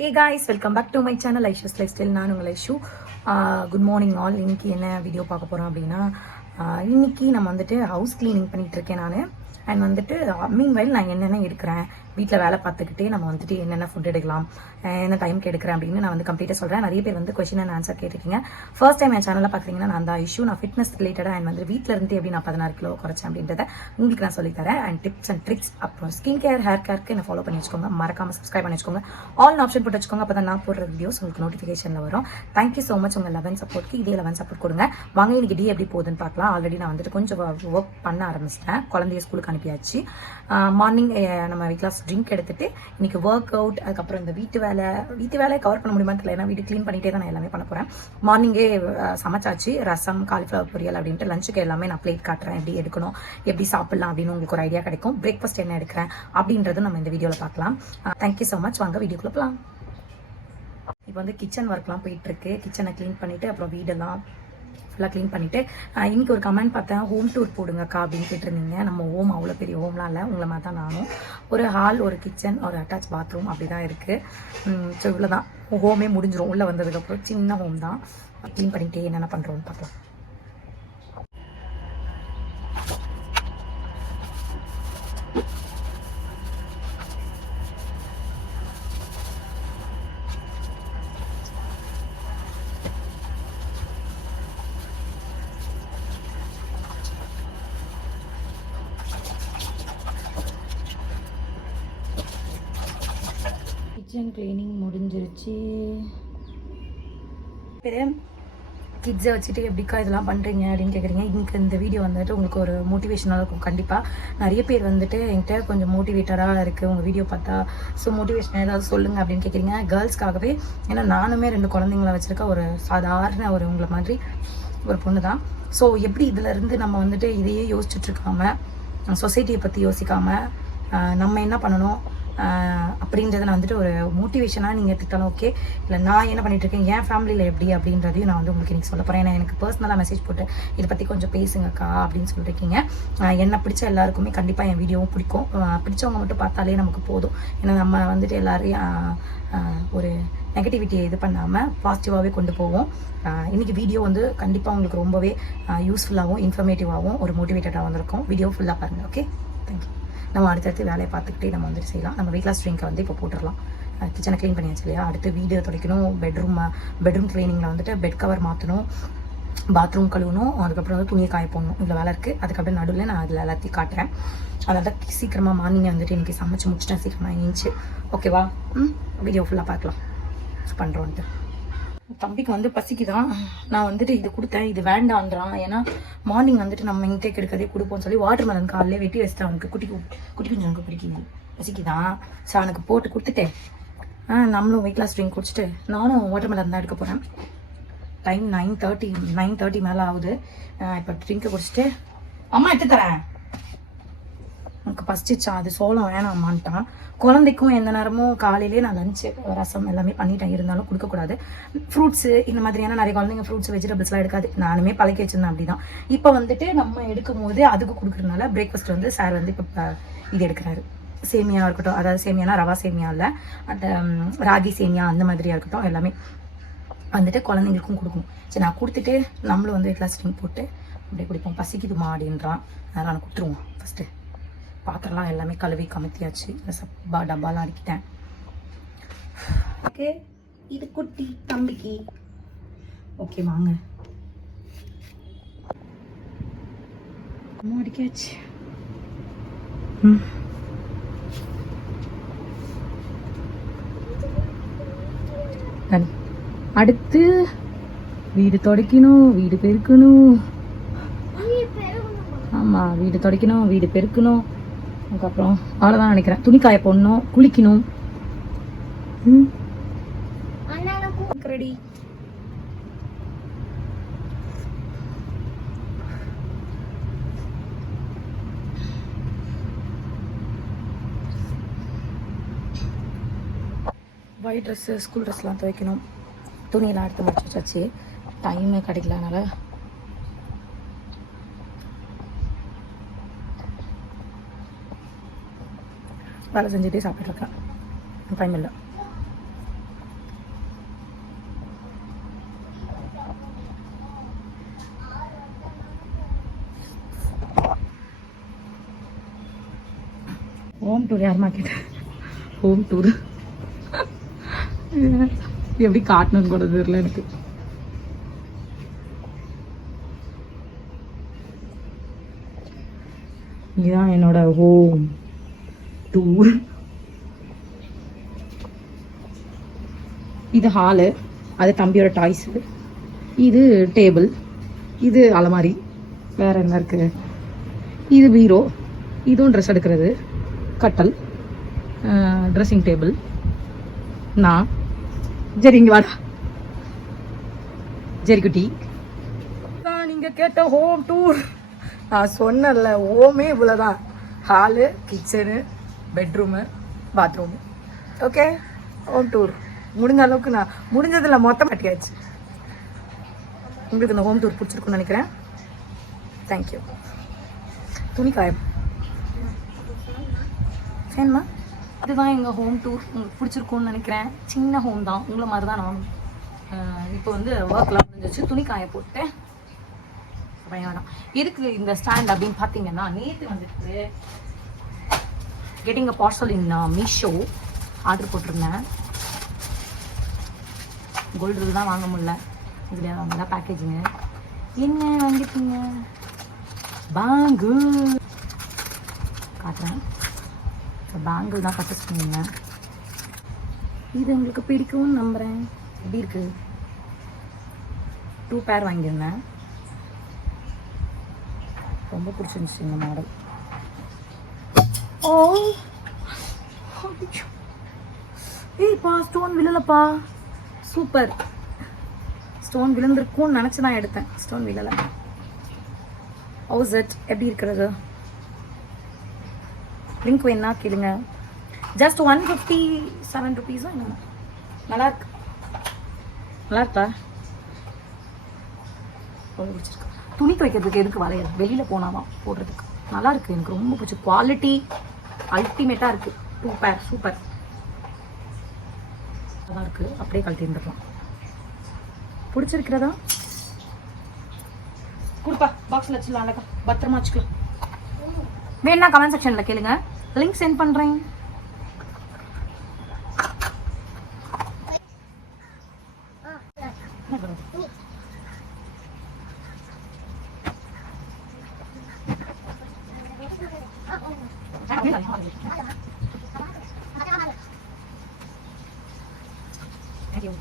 Hey guys, welcome back to my channel Aisha's Lifestyle. நான் உங்கள் Aishu. Good morning all. இன்னைக்கு என்ன வீடியோ பார்க்க போகிறோம் அப்படின்னா, இன்னைக்கு நம்ம வந்துட்டு ஹவுஸ் கிளீனிங் பண்ணிகிட்டு இருக்கேன் நான். அண்ட் வந்துட்டு மீன்வைல் நான் என்னென்ன எடுக்கிறேன், வீட்டில் வேலை பார்த்துக்கிட்டே நம்ம வந்துட்டு என்னென்ன ஃபுட் எடுக்கலாம், என்ன டைமுக்கு எடுக்கிறேன் அப்படின்னு நான் வந்து கம்ப்ளீட்டாக சொல்கிறேன். நிறைய பேர் வந்து கொஸ்டின் அண்ட் ஆன்சர் கேட்டிருக்கீங்க. ஃபர்ஸ்ட் டைம் என் சேனலில் பார்க்குறீங்கன்னா நான் தான் இஷ்யூ. நான் ஃபிட்னஸ் ரிலேட்டடாக அண்ட் வந்து வீட்டில் இருந்து எப்படி நான் 16 கிலோ குறைச்சேன் அப்படின்றத உங்களுக்கு நான் சொல்லித்தரேன். அண்ட் டிப்ஸ் அண்ட் ட்ரிக்ஸ், அப்புறம் ஸ்கின் கேர், ஹேர் கேருக்கு என்ன ஃபாலோ பண்ணி வச்சுக்கோங்க. மறக்காமல் சப்ஸ்கிரைப் பண்ணி வச்சுக்கோங்க. ஆல் ஆப்ஷன் போட்டு வச்சுக்கோங்க. அப்போ தான் நான் போடுற வீடியோஸ் உங்களுக்கு நோட்டிஃபிகேஷனில் வரும். தேங்க்யூ ஸோ மச் உங்கள் 11 சப்போர்ட்க்கு. இதே 11 சப்போர்ட் கொடுங்க. வாங்க இன்னைக்கு டே எப்படி போகுதுன்னு பார்க்கலாம். ஆல்ரெடி நான் வந்துட்டு கொஞ்சம் ஒர்க் பண்ண ஆரம்பிச்சிட்டேன். குழந்தைய ஸ்கூலுக்கு அனுப்பியாச்சு. மார்னிங் நம்ம வீட்டில் ட்ரிங்க் எடுத்துட்டு இன்னைக்கு ஒர்க் அவுட், அதுக்கப்புறம் இந்த வீட்டு வேலையை கவர் பண்ண முடியுமா தெரியல. ஏன்னா வீட்டு க்ளீன் பண்ணிட்டே தான் நான் எல்லாமே பண்ண போகிறேன். மார்னிங்கே சமைச்சாச்சு. ரசம், காலிஃப்ளவர் பொரியல் அப்படின்ட்டு லஞ்சுக்கு எல்லாமே நான் பிளேட் காட்டுறேன். எப்படி எடுக்கணும், எப்படி சாப்பிடலாம் அப்படின்னு உங்களுக்கு ஒரு ஐடியா கிடைக்கும். பிரேக்ஃபாஸ்ட் என்ன எடுக்கிறேன் அப்படின்றதும் நம்ம இந்த வீடியோவில் பார்க்கலாம். Thank you so much. வாங்க வீடியோக்குள்ள போகலாம். இப்போ வந்து கிச்சன் ஒர்க்லாம் போயிட்டுருக்கு. கிச்சனை க்ளீன் பண்ணிவிட்டு அப்புறம் வீடெல்லாம் ஃபுல்லாக க்ளீன் பண்ணிவிட்டு இன்றைக்கி ஒரு கமெண்ட் பார்த்தேன், ஹோம் டூர் போடுங்கக்கா அப்படின்னு கேட்டிருந்தீங்க. நம்ம ஹோம் அவ்வளோ பெரிய ஹோம்லாம் இல்லை, உங்களை மாதிரி தான் நானும். ஒரு ஹால், ஒரு கிச்சன், ஒரு அட்டாச் பாத்ரூம் அப்படி தான் இருக்குது. ஸோ இவ்வளோ தான் ஹோமே முடிஞ்சிடும். உள்ளே வந்ததுக்கப்புறம் சின்ன ஹோம் தான். க்ளீன் பண்ணிகிட்டே என்னென்ன பண்ணுறோன்னு பார்க்கலாம். கிச்சன் கிளீனிங் முடிஞ்சிருச்சு. கிட்ஸை வச்சுட்டு எப்படிக்கா இதெல்லாம் பண்ணுறீங்க அப்படின்னு கேட்குறீங்க. இன்னைக்கு இந்த வீடியோ வந்துட்டு உங்களுக்கு ஒரு மோட்டிவேஷனாக இருக்கும். கண்டிப்பாக நிறைய பேர் வந்துட்டு என்கிட்ட கொஞ்சம் மோட்டிவேட்டடாக இருக்குது உங்கள் வீடியோ பார்த்தா, ஸோ மோட்டிவேஷன் ஏதாவது சொல்லுங்கள் அப்படின்னு கேட்குறீங்க. கேர்ள்ஸ்க்காகவே, ஏன்னா நானுமே 2 குழந்தைங்கள வச்சுருக்க ஒரு சாதாரண ஒரு உங்களை மாதிரி ஒரு பொண்ணு தான். ஸோ எப்படி இதிலேருந்து நம்ம வந்துட்டு இதையே யோசிச்சுட்ருக்காம, சொசைட்டியை பற்றி யோசிக்காமல் நம்ம என்ன பண்ணணும் அப்படின்றத நான் வந்துட்டு ஒரு மோட்டிவேஷனாக நீங்கள் எடுத்துக்கிட்டாலும் ஓகே, இல்லை நான் என்ன பண்ணிகிட்ருக்கேன், என் ஃபேமிலியில் எப்படி அப்படின்றதையும் நான் வந்து உங்களுக்கு இன்றைக்கி சொல்ல போகிறேன். ஏன்னா எனக்கு பர்சனலாக மெசேஜ் போட்டு இதை பற்றி கொஞ்சம் பேசுங்கக்கா அப்படின்னு சொல்லியிருக்கீங்க. என்னை பிடிச்ச எல்லாருக்குமே கண்டிப்பாக என் வீடியோவும் பிடிக்கும். பிடிச்சவங்க மட்டும் பார்த்தாலே நமக்கு போதும். ஏன்னா நம்ம வந்துட்டு எல்லாரையும் ஒரு நெகட்டிவிட்டியை இது பண்ணாமல் பாசிட்டிவாகவே கொண்டு போவோம். இன்றைக்கி வீடியோ வந்து கண்டிப்பாக உங்களுக்கு ரொம்பவே யூஸ்ஃபுல்லாகவும் இன்ஃபர்மேட்டிவாகவும் ஒரு மோட்டிவேட்டடாக வந்திருக்கும். வீடியோ ஃபுல்லாக பாருங்கள். Okay, thank you. நம்ம அடுத்தடுத்து வேலையை பார்த்துக்கிட்டே நம்ம வந்துட்டு செய்யலாம். நம்ம வெயிட் லாஸ் ட்ரிங்கை வந்து இப்போ போட்டுடலாம். கிச்சனை க்ளீன் பண்ணியாச்சு இல்லையா, அடுத்து வீடு துடைக்கணும். பெட்ரூம் க்ளீனிங்கில் வந்துட்டு பெட் கவர் மாற்றணும், பாத்ரூம் கழுவணும், அதுக்கப்புறம் வந்து துணியை காய போடணும். இவ்வளோ வேலை இருக்குது. அதுக்கப்புறம் நடுவில் நான் அதில் எல்லாத்தையும் காட்டுறேன். அதனால் சீக்கிரமாக மார்னிங்கை வந்துட்டு இன்றைக்கி சமைச்சு முடிச்சிட்டேன். சீக்கிரமாக இருந்துச்சு. ஓகேவா? வீடியோ ஃபுல்லாக பார்க்கலாம் பண்ணுறோன்ட்டு. தம்பிக்கு வந்து பசிக்குதான். நான் வந்துட்டு இது கொடுத்தேன், இது வேண்டான்றான். ஏன்னா மார்னிங் வந்துட்டு நம்ம இன்டேக் எடுக்கிறதே கொடுப்போம்னு சொல்லி வாட்டர் மெலன் காலையிலே வெட்டி வச்சுட்டு அவனுக்கு குட்டி கொஞ்சம் எனக்கு பிடிக்குது, பசிக்குதான். ஸோ அவனுக்கு போட்டு கொடுத்துட்டேன். நம்மளும் வெயிட் லாஸ் ட்ரிங்க் குடிச்சிட்டு நானும் வாட்டர் மெலன் தான் எடுக்க போகிறேன். டைம் 9:30 மேலே ஆகுது. இப்போ ட்ரிங்க்கை குடிச்சிட்டு அம்மா எடுத்து தரேன், எனக்கு பசிச்சிச்சான். அது சோளம் வேணாமான்ட்டான். குழந்தைக்கும் எந்த நேரமும் காலையிலே நான் லஞ்சு ரசம் எல்லாமே பண்ணிட்டேன். இருந்தாலும் கொடுக்கக்கூடாது. ஃப்ரூட்ஸு இந்த மாதிரியான நிறைய குழந்தைங்க ஃப்ரூட்ஸ் வெஜிடபிள்ஸ்லாம் எடுக்காது. நானுமே பழக்கி வச்சுருந்தேன். அப்படி தான் இப்போ வந்துட்டு நம்ம எடுக்கும் போது அதுக்கு கொடுக்குறதுனால பிரேக்ஃபாஸ்ட் வந்து சார் வந்து இப்போ இது எடுக்கிறாரு. சேமியா இருக்கட்டும், அதாவது சேமியானா ரவா சேமியா இல்லை, அந்த ராகி சேமியா அந்த மாதிரியாக இருக்கட்டும், எல்லாமே வந்துட்டு குழந்தைங்களுக்கும் கொடுக்கணும். சரி, நான் கொடுத்துட்டு நம்மளும் வந்து வெயிட் லாஸ் ட்ரிங்க் போட்டு அப்படியே குடிப்போம். பசிக்குதுமா அப்படின்றான். அதனால் நான் கொடுத்துருவோம். ஃபஸ்ட்டு பாத்திரம்லாம் எல்லாமே கழுவி கமுத்தியாச்சு. டப்பாலாம் அடிக்கிட்டேன். ஓகே, இது குட்டி தம்பிக்கு. ஓகே வாங்க, அடிக்காச்சு. அடுத்து வீடு துடைக்கணும், வீடு பெருக்கணும். ஆமாம், வீடு துடைக்கணும், வீடு பெருக்கணும். அதுக்கப்புறம் அவ்வளோதான் நினைக்கிறேன். துணி காய போடணும், குளிக்கணும். ரெடி. ஒயிட் ட்ரெஸ்ஸு, ஸ்கூல் ட்ரெஸ்லாம் துவைக்கணும். துணியெல்லாம் எடுத்து முடிச்சு வச்சாச்சு. டைமே கிடைக்கல, அதனால் வேலை செஞ்சுட்டே சாப்பிட்டுருக்கேன். டைம் இல்லை. டூர் யாருமா கேட்டேன்? ஹோம் டூர் எப்படி காட்டணும்னு கூட தெரியல எனக்கு. இதுதான் என்னோட ஹோம் டூர். இது ஹாலு, அது தம்பியோட டாய்ஸு, இது டேபிள், இது அலமாரி, வேற என்ன இருக்கு, இது பீரோ, இதுவும் ட்ரெஸ் எடுக்கிறது, கட்டல், ட்ரெஸ்ஸிங் டேபிள், நான் சரி இங்கே வாடா ஜெரிக்குட்டி. நீங்கள் கேட்ட ஹோம் டூர் நான் சொன்னல, ஹோமே இவ்வளோதான். Hall, kitchen, bedroom, bathroom. Okay, home tour முடிஞ்ச அளவுக்கு நான் முடிஞ்சதில் மொத்தம் கட்டியாச்சு. உங்களுக்கு இந்த ஹோம் டூர் பிடிச்சிருக்குன்னு நினைக்கிறேன். தேங்க்யூ. துணி காயம் சரிம்மா. இதுதான் எங்கள் ஹோம் டூர். உங்களுக்கு பிடிச்சிருக்குன்னு நினைக்கிறேன். சின்ன ஹோம் தான், உங்களை மாதிரி தான் நானும். இப்போ வந்து ஒர்க்லாம் முடிஞ்சிச்சு, துணி காய போட்டேன். வேணாம் எதுக்கு இந்த ஸ்டாண்ட் அப்படின்னு பார்த்தீங்கன்னா, நேற்று வந்துட்டு getting a parcel in Meesho order போட்டிருந்தேன். கோல்டு தான் வாங்க முடியல, இதுல வாங்க தான் பேக்கேஜிங்க. என்ன வாங்கிட்டீங்க? பேங்கிள் காட்டுறேன். பேங்கிள் தான் பர்ச்சேஸ் பண்ணியிருந்தேன். இது உங்களுக்கு பிடிக்கும்னு நம்புகிறேன். எப்படி இருக்கு? 2 பேர் வாங்கியிருந்தேன். ரொம்ப பிடிச்சிருந்துச்சு இந்த மாடல். ஓ ஏய்ப்பா, ஸ்டோன் விழலப்பா. சூப்பர். ஸ்டோன் விழுந்திருக்கும்னு நினச்சி தான் எடுத்தேன், ஸ்டோன் விழலை. How's it? எப்படி இருக்கிறது? லிங்க் வேணா கேளுங்க. ஜஸ்ட் 157 ருபீஸா என்ன? நல்லா இருக்கு. நல்லா இருக்கா? ரொம்ப பிடிச்சிருக்கு. துணி துவைக்கிறதுக்கு எதுக்கு வளையல்? வெளியில் போனாதான் போடுறதுக்கு. நல்லா இருக்குது, எனக்கு ரொம்ப பிடிச்சி. குவாலிட்டி அல்டிமேட்டாக இருக்குது. 2 பேர் சூப்பர். நல்லா இருக்குது. அப்படியே கழட்டி இருந்துக்கலாம். பிடிச்சிருக்கிறதா? கொடுப்பா, பாக்ஸில் வச்சுக்கலாம். அழகா பத்திரமா வச்சுக்கலாம். வேணா கமெண்ட் செக்ஷனில் கேளுங்க, லிங்க் சென்ட் பண்ணுறேன். Thank you.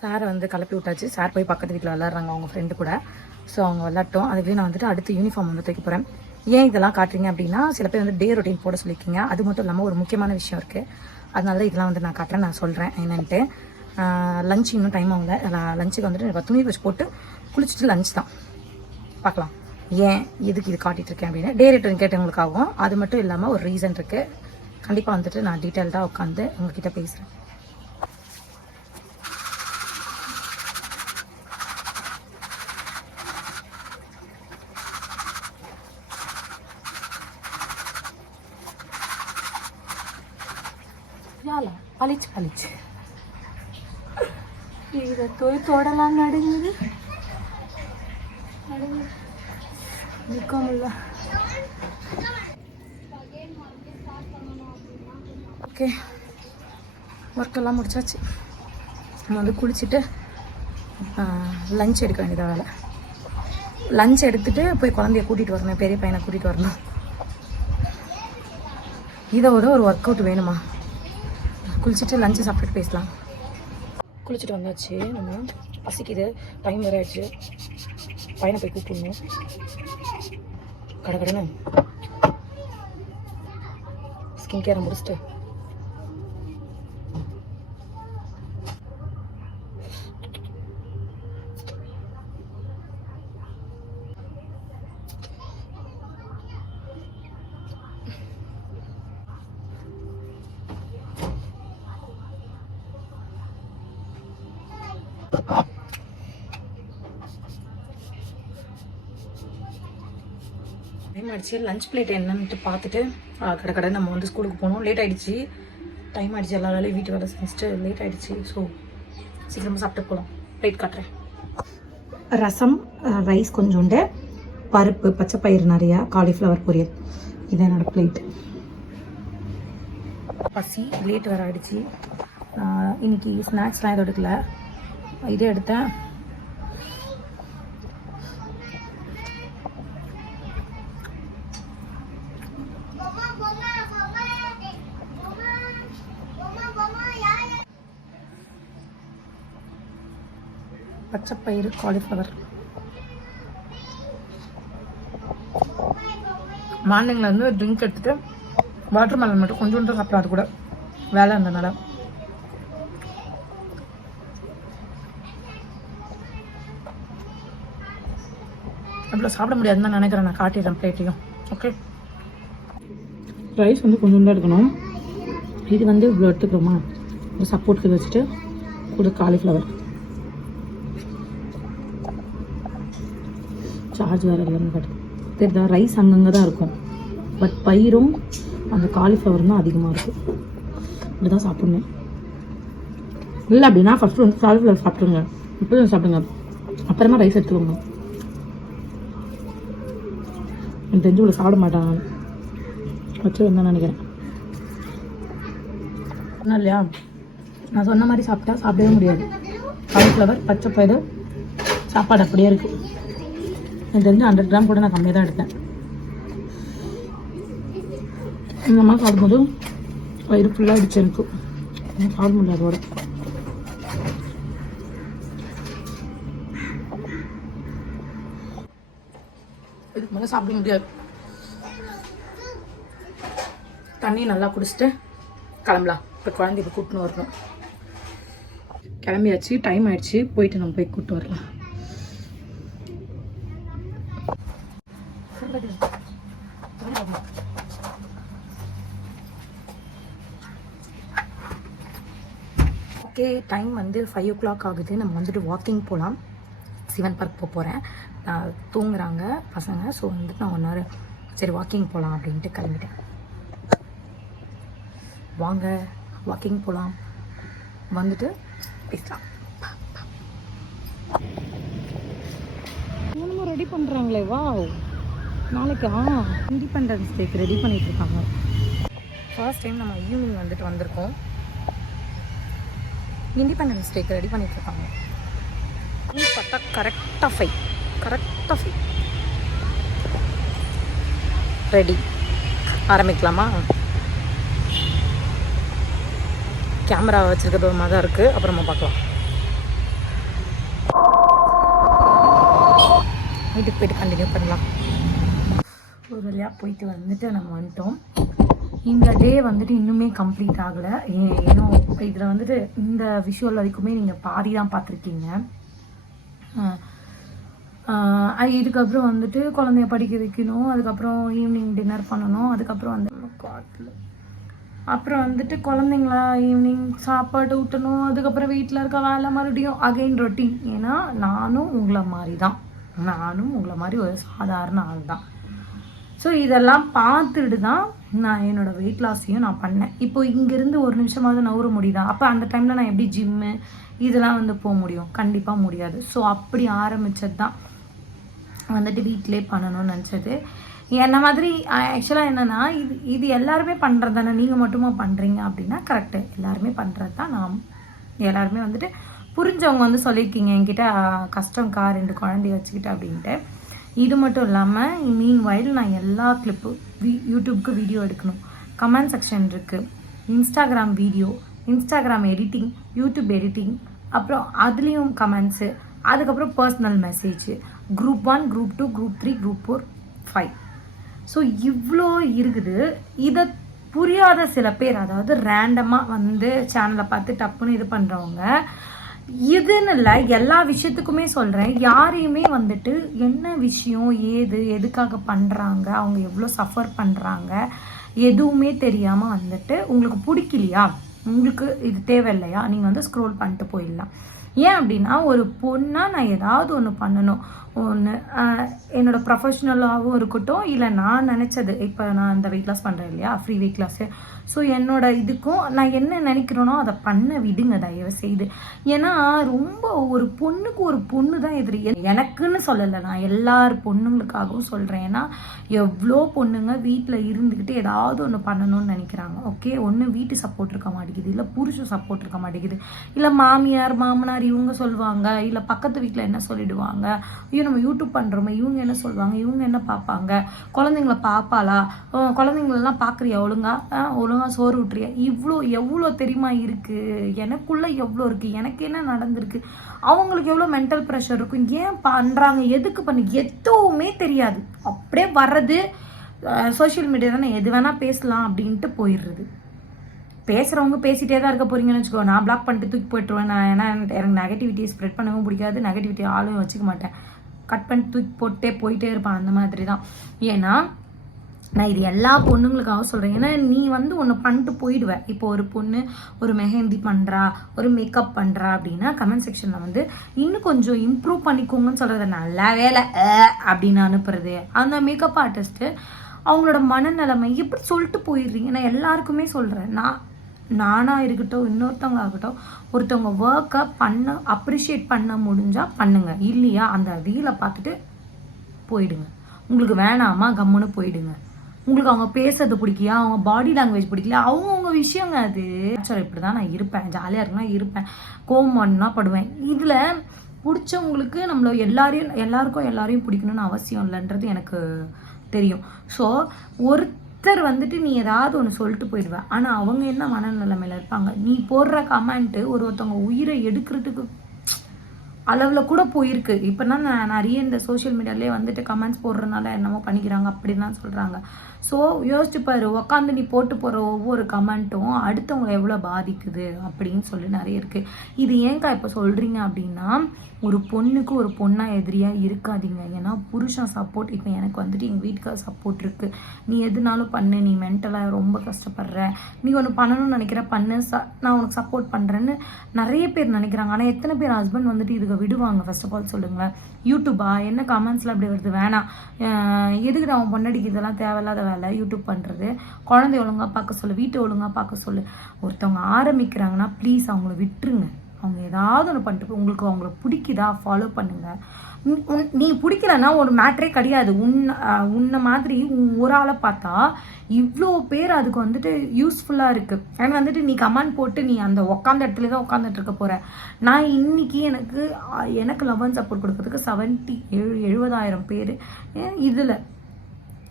சாரை வந்து கிளப்பி விட்டாச்சு. சார் போய் பக்கத்து வீட்டில் விளாட்றாங்க அவங்க ஃப்ரெண்டு கூட. ஸோ அவங்க விளாட்டோம். அதுவே நான் வந்துட்டு அடுத்து யூனிஃபார்ம் வந்து தைக்க போகிறேன். ஏன் இதெல்லாம் காட்டுறீங்க அப்படின்னா, சில பேர் வந்து டே ரொட்டீன் போட சொல்லியிருக்கீங்க. அது மட்டும் இல்லாமல் ஒரு முக்கியமான விஷயம் இருக்குது. அதனால தான் இதெல்லாம் வந்து நான் காட்டுறேன், நான் சொல்கிறேன் என்னென்ட்டு. லஞ்ச் இன்னும் டைம் ஆகல. லஞ்சுக்கு வந்துட்டு துணி வச்சு போட்டு குளிச்சுட்டு லஞ்ச் தான் பார்க்கலாம். ஏன் எதுக்கு இது காட்டிகிட்ருக்கேன் அப்படின்னு டே ரொட்டீன் கேட்டவங்களுக்காகவும். அது மட்டும் இல்லாமல் ஒரு ரீசன் இருக்குது. கண்டிப்பாக வந்துட்டு நான் டீட்டெயில்டாக உட்காந்து உங்ககிட்ட பேசுகிறேன். பளிச்சு பளிச்சு இதை தொடலாம் நடுங்குது நிற்க முடியல. ஓகே, ஒர்க்கெல்லாம் முடிச்சாச்சு. நம்ம வந்து குளிச்சுட்டு லஞ்ச் எடுக்க வேண்டியதாக வேலை. லஞ்ச் எடுத்துகிட்டு போய் குழந்தைய கூட்டிகிட்டு வரணும், பெரிய பையனை கூட்டிகிட்டு வரணும். இதோட ஒரு ஒர்க் அவுட் வேணுமா? குளிச்சுட்டு லஞ்சு சாப்பிட்டுட்டு பேசலாம். குளிச்சுட்டு வந்தாச்சு. நம்ம பசிக்குது, டைம் வேறு ஆயிடுச்சு. பையனை போய் கூப்பிடணும். கடை ஸ்கின் கேரை முடிச்சுட்டு டைம் ஆகிடுச்சு. லஞ்ச் பிளேட் என்னன்ட்டு பார்த்துட்டு கடை நம்ம வந்து ஸ்கூலுக்கு போகணும். லேட் ஆகிடுச்சு, டைம் ஆகிடுச்சு. எல்லா வேலையும் வீட்டு வேலை செஞ்சுட்டு லேட் ஆகிடுச்சு. ஸோ சீக்கிரமாக சாப்பிட்டு போகலாம். பிளேட் காட்டுறேன். ரசம், ரைஸ் கொஞ்சோண்டு, பருப்பு, பச்சைப்பயிறு நிறையா, காலிஃப்ளவர் பொரியல். இது என்னோடய பிளேட். பசி, லேட் வேறு ஆகிடுச்சு. இன்றைக்கி ஸ்நாக்ஸ்லாம் எதுவும் எடுக்கல. இதே எடுத்தேன். பச்சைப்பயிறு, காலிஃப்ளவர். மார்னிங்கில் வந்து ட்ரிங்க் எடுத்துகிட்டு வாட்டர் மெலன் மட்டும் கொஞ்சோண்டு சாப்பிடலாம். அது கூட வேலை இருந்தனால. அவ்வளோ சாப்பிட முடியாதுன்னு தான் நினைக்கிறேன். நான் காட்டிடுறேன் பிளேட்டையும். ஓகே, ரைஸ் வந்து கொஞ்சோண்டு எடுக்கணும். இது வந்து இவ்வளோ எடுத்துக்கிறோமா, ஒரு சப்போர்ட்டுக்கு வச்சுட்டு கூட காலிஃப்ளவர். சார்ஜ் வேறு இல்லைன்னு காட்டு தெரியுதா? ரைஸ் அங்கங்கே தான் இருக்கும், பட் பயிரும் அந்த காலிஃப்ளவரும் தான் அதிகமாக இருக்கும். இப்படி தான் சாப்பிட்ணும். இல்லை அப்படின்னா ஃபஸ்ட்டு வந்து காலிஃப்ளவர் சாப்பிட்ருங்க, இப்போ சாப்பிடுங்க, அப்புறமா ரைஸ் எடுத்துக்கோங்க. எனக்கு தெரிஞ்சு இவ்வளோ சாப்பிட மாட்டாங்க, வச்சு வந்தேன் நினைக்கிறேன். ஒன்றும் இல்லையா, நான் சொன்ன மாதிரி சாப்பிட்டா சாப்பிடவே முடியாது. காலிஃப்ளவர், பச்சைப்பயிறு, சாப்பாடு அப்படியே இருக்குது. எனக்கு தெரிஞ்சு 100 கிராம் கூட நான் கம்மியாக தான் எடுத்தேன். இந்த மாதிரி சாப்பிடும்போது வயிறு ஃபுல்லாக அடிச்சு இருக்கும். சாப்பிட முடியாது அதோட. இதுக்கு மேலே சாப்பிட முடியாது. தண்ணி நல்லா குடிச்சிட்டு கிளம்பலாம். இப்போ குழந்தைக்கு கூட்டின்னு வரணும். கிளம்பியாச்சு, டைம் ஆயிடுச்சு. போயிட்டு நம்ம போய் கூப்பிட்டு வரலாம். ஓகே, டைம் வந்து 5 o'clock ஆகுது. நம்ம வந்துட்டு வாக்கிங் போகலாம். சிவன் பார்க் போகிறேன். தூங்குறாங்க பசங்க. ஸோ வந்துட்டு நான் 1 hour சரி வாக்கிங் போகலாம் அப்படின்ட்டு கிளம்பிட்டேன். வாங்க வாக்கிங் போகலாம், வந்துட்டு பேசலாம். இன்னும் ரெடி பண்ணுறாங்களே, வா நாளைக்கு இண்டிபெண்டன்ஸ் டேக்கு ரெடி பண்ணிட்டு இருக்காங்க. ஃபர்ஸ்ட் டைம் நம்ம ஈவினிங் வந்துட்டு வந்திருக்கோம். இண்டிபெண்டன்ஸ் டேக்கு ரெடி பண்ணிட்டு இருக்காங்க. பார்த்தா கரெக்டாக 5 ரெடி. ஆரம்பிக்கலாமா? கேமரா வச்சுருக்கிறது ஒரு மாதிரி தான் இருக்குது, அப்புறமா பார்க்கலாம். வீட்டுக்கு போயிட்டு கண்டினியூ பண்ணலாம். ஒரு வழியாக போயிட்டு வந்துட்டு நம்ம வந்துட்டோம். இந்த டே வந்துட்டு இன்னுமே கம்ப்ளீட் ஆகலை. ஏன்னோ இதில் வந்துட்டு இந்த விஷுவல் வரைக்குமே நீங்கள் பாதி தான் பார்த்துருக்கீங்க. இதுக்கப்புறம் வந்துட்டு குழந்தைய படிக்க வைக்கணும், அதுக்கப்புறம் ஈவினிங் டின்னர் பண்ணணும், அதுக்கப்புறம் வந்து காட்டில் அப்புறம் வந்துட்டு குழந்தைங்கள ஈவினிங் சாப்பாடு ஊட்டணும், அதுக்கப்புறம் வீட்டில் இருக்க வேலை மறுபடியும் அகைன் ரொட்டீன். ஏன்னா நானும் உங்களை மாதிரி ஒரு சாதாரண ஆள் தான். ஸோ இதெல்லாம் பார்த்துட்டு தான் நான் என்னோடய வெயிட் லாஸையும் நான் பண்ணேன். இப்போ இங்கேருந்து ஒரு நிமிஷமாவது நவுற முடியுதா? அப்போ அந்த டைமில் நான் எப்படி ஜிம்மு இதெல்லாம் வந்து போக முடியும்? கண்டிப்பாக முடியாது. ஸோ அப்படி ஆரம்பித்தது தான் வந்துட்டு வீட்டிலே பண்ணணும்னு நினச்சது. என்ன மாதிரி ஆக்சுவலாக என்னென்னா இது எல்லாருமே பண்ணுறது தானே, நீங்கள் மட்டுமா பண்ணுறீங்க அப்படின்னா கரெக்டு, எல்லாருமே பண்ணுறது தான். நான் எல்லாருமே வந்துட்டு புரிஞ்சவங்க வந்து சொல்லியிருக்கீங்க என்கிட்ட, கஷ்டம்க்கா 2 குழந்தைய வச்சுக்கிட்டு அப்படின்ட்டு. இது மட்டும் இல்லாமல் மீன் வயல் நான் எல்லா கிளிப்பு யூடியூப்க்கு வீடியோ எடுக்கணும், கமெண்ட் செக்ஷன் இருக்குது, Instagram video, Instagram editing, YouTube editing, அப்புறம் அதுலேயும் கமெண்ட்ஸு, அதுக்கப்புறம் personal message, group 1, group 2, group 3, group 4, 5. So இவ்வளோ இருக்குது. இதை புரியாத சில பேர், அதாவது ரேண்டமாக வந்து சேனலை பார்த்து டப்புன்னு இது பண்ணுறவங்க, இதுன்னு இல்லை எல்லா விஷயத்துக்குமே சொல்கிறேன், யாரையுமே வந்துட்டு என்ன விஷயம் ஏது எதுக்காக பண்ணுறாங்க, அவங்க எவ்வளோ சஃபர் பண்ணுறாங்க எதுவுமே தெரியாமல் வந்துட்டு உங்களுக்கு பிடிக்கலையா, உங்களுக்கு இது தேவையில்லையா, நீங்கள் வந்து ஸ்க்ரோல் பண்ணிட்டு போயிடலாம். ஏன் அப்படின்னா ஒரு பொண்ணாக நான் ஏதாவது ஒன்று பண்ணணும், ஒன்று என்னோடய ப்ரொஃபஷ்னலாகவும் இருக்கட்டும், இல்லை நான் நினச்சது, இப்போ நான் இந்த வெயிட் லாஸ் பண்ணுறேன் இல்லையா, ஃப்ரீ வெயிட் லாஸு, ஸோ என்னோட இதுக்கும் நான் என்ன நினைக்கிறேனோ அதை பண்ண விடுங்க தயவு செய்து. ஏன்னா ரொம்ப ஒரு பொண்ணுக்கு ஒரு பொண்ணு தான் எதிரி, எனக்குன்னு சொல்லலை, நான் எல்லார் பொண்ணுங்களுக்காகவும் சொல்கிறேன். ஏன்னா எவ்வளோ பொண்ணுங்க வீட்டில் இருந்துக்கிட்டு ஏதாவது ஒன்று பண்ணணும்னு நினைக்கிறாங்க. ஓகே, ஒன்று வீட்டு சப்போர்ட் இருக்க மாட்டேங்குது, இல்லை புருஷன் சப்போர்ட் இருக்க மாட்டேங்குது, இல்லை மாமியார் மாமனார் இவங்க சொல்லுவாங்க, இல்லை பக்கத்து வீட்டில் என்ன சொல்லிடுவாங்க, ஐயோ நம்ம யூடியூப் பண்ணுறோமே இவங்க என்ன சொல்லுவாங்க, இவங்க என்ன பார்ப்பாங்க, குழந்தைங்கள பார்ப்பாளா, குழந்தைங்களெல்லாம் பார்க்குறியா, ஒழுங்கா சோறு விட்டுறியா, எவ்வளோ தெரியுமா இருக்குது, எனக்குள்ளே எவ்வளோ இருக்குது, எனக்கு என்ன நடந்திருக்கு, அவங்களுக்கு எவ்வளோ மென்டல் ப்ரெஷர் இருக்கும், ஏன் பண்ணுறாங்க, எதுக்கு பண்ணு, எதுவுமே தெரியாது. அப்படியே வர்றது சோஷியல் மீடியா தானே, எது வேணால் பேசலாம் அப்படின்ட்டு போயிடுறது. பேசுகிறவங்க பேசிகிட்டே தான் இருக்க போகிறீங்கன்னு வச்சுக்கோ, நான் பிளாக் பண்ணிட்டு தூக்கி போய்ட்டுருவேன். நான் ஏன்னா எனக்கு நெகட்டிவிட்டியை ஸ்ப்ரெட் பண்ணவும் பிடிக்காது, நெகட்டிவிட்டி ஆளும் வச்சுக்க மாட்டேன், கட் பண்ணி தூக்கி போயிட்டே இருப்பேன். அந்த மாதிரி தான். ஏன்னா நான் இது எல்லா பொண்ணுங்களுக்காக சொல்கிறேன். ஏன்னா நீ வந்து ஒன்று பண்ணிட்டு போயிடுவேன். இப்போ ஒரு பொண்ணு ஒரு மெஹந்தி பண்ணுறா, ஒரு மேக்கப் பண்ணுறா அப்படின்னா கமெண்ட் செக்ஷனில் வந்து இன்னும் கொஞ்சம் இம்ப்ரூவ் பண்ணிக்கோங்கன்னு சொல்கிறது, நல்ல வேலை அப்படின்னு அனுப்புறது. அந்த மேக்கப் ஆர்டிஸ்ட்டு அவங்களோட மனநிலைமை எப்படி சொல்லிட்டு போயிடுறீங்க. நான் எல்லாருக்குமே சொல்கிறேன், நானாக இருக்கட்டும், இன்னொருத்தவங்க ஆகட்டும், ஒருத்தவங்க ஒர்க்கை அப்ரிஷியேட் பண்ண முடிஞ்சால் பண்ணுங்க, இல்லையா அந்த ரீலை பார்த்துட்டு போயிடுங்க. உங்களுக்கு வேணாமா கம்முன்னு போயிடுங்க. உங்களுக்கு அவங்க பேசுறது பிடிக்கலையா, அவங்க பாடி லாங்குவேஜ் பிடிக்கல, அவங்கவுங்க விஷயங்க அது. இப்படி தான் நான் இருப்பேன், ஜாலியாக இருக்குன்னா இருப்பேன், கோவம்னா படுவேன். இதில் பிடிச்சவங்களுக்கு நம்மள எல்லாரையும் பிடிக்கணும்னு அவசியம் இல்லைன்றது எனக்கு தெரியும். ஸோ ஒருத்தர் வந்துட்டு நீ ஏதாவது ஒன்று சொல்லிட்டு போயிடுவேன், ஆனால் அவங்க என்ன மனநிலைமையில் இருப்பாங்க, நீ போடுற கமெண்ட்டு ஒருத்தவங்க உயிரை எடுக்கிறதுக்கு அளவில் கூட போயிருக்கு. இப்போனா நான் நிறைய இந்த சோஷியல் மீடியாலே வந்துட்டு கமெண்ட்ஸ் போடுறதுனால என்னமோ பண்ணிக்கிறாங்க அப்படின்னு தான் சொல்கிறாங்க. ஸோ யோசிச்சு பாரு, உக்காந்து நீ போட்டு போகிற ஒவ்வொரு கமெண்ட்டும் அடுத்தவங்களை எவ்வளோ பாதிக்குது அப்படின்னு சொல்லி நிறைய இருக்குது. இது ஏன்க்கா இப்போ சொல்கிறீங்க அப்படின்னா, ஒரு பொண்ணுக்கு ஒரு பொண்ணாக எதிரியாக இருக்காதீங்க. ஏன்னா புருஷன் சப்போர்ட், இப்போ எனக்கு வந்துட்டு எங்கள் வீட்டுக்கார சப்போர்ட் இருக்குது, நீ எதுனாலும் பண்ணு, நீ மென்டலாக ரொம்ப கஷ்டப்படுற, நீ ஒன்று பண்ணணும்னு நினைக்கிற பண்ணு, நான் உனக்கு சப்போர்ட் பண்ணுறேன்னு நிறைய பேர் நினைக்கிறாங்க. ஆனால் எத்தனை பேர் ஹஸ்பண்ட் வந்துட்டு இதுக்கு விடுவாங்க? ஃபர்ஸ்ட் ஆஃப் ஆல் சொல்லுங்கள். யூடியூபா என்ன கமெண்ட்ஸில் அப்படி வருது, வேணாம், எதுக்கு அவன் பொண்ணடிக்கு இதெல்லாம் தேவையில்லாத வேலை, யூடியூப் பண்ணுறது, குழந்தை ஒழுங்காக பார்க்க சொல்லு, வீட்டை ஒழுங்காக பார்க்க சொல்லு. ஒருத்தவங்க ஆரம்பிக்கிறாங்கன்னா ப்ளீஸ் அவங்கள விட்டுருங்க. அவங்க ஏதாவது ஒன்று பண்ணிட்டு உங்களுக்கு அவங்கள பிடிக்குதா ஃபாலோ பண்ணுங்கள். நீ பிடிக்கலன்னா ஒரு மேட்ரே கிடையாது. உன்னை மாதிரி ஒரு ஆளை பார்த்தா இவ்வளோ பேர் அதுக்கு வந்துட்டு யூஸ்ஃபுல்லாக இருக்குது. ஏன்னா வந்துட்டு நீ கமெண்ட் போட்டு நீ அந்த உட்காந்த இடத்துல தான் உட்காந்துட்டு இருக்க போகிற. நான் இன்னைக்கு எனக்கு லவ் அண்ட் சப்போர்ட் கொடுக்கறதுக்கு 70,000 பேர் இதில்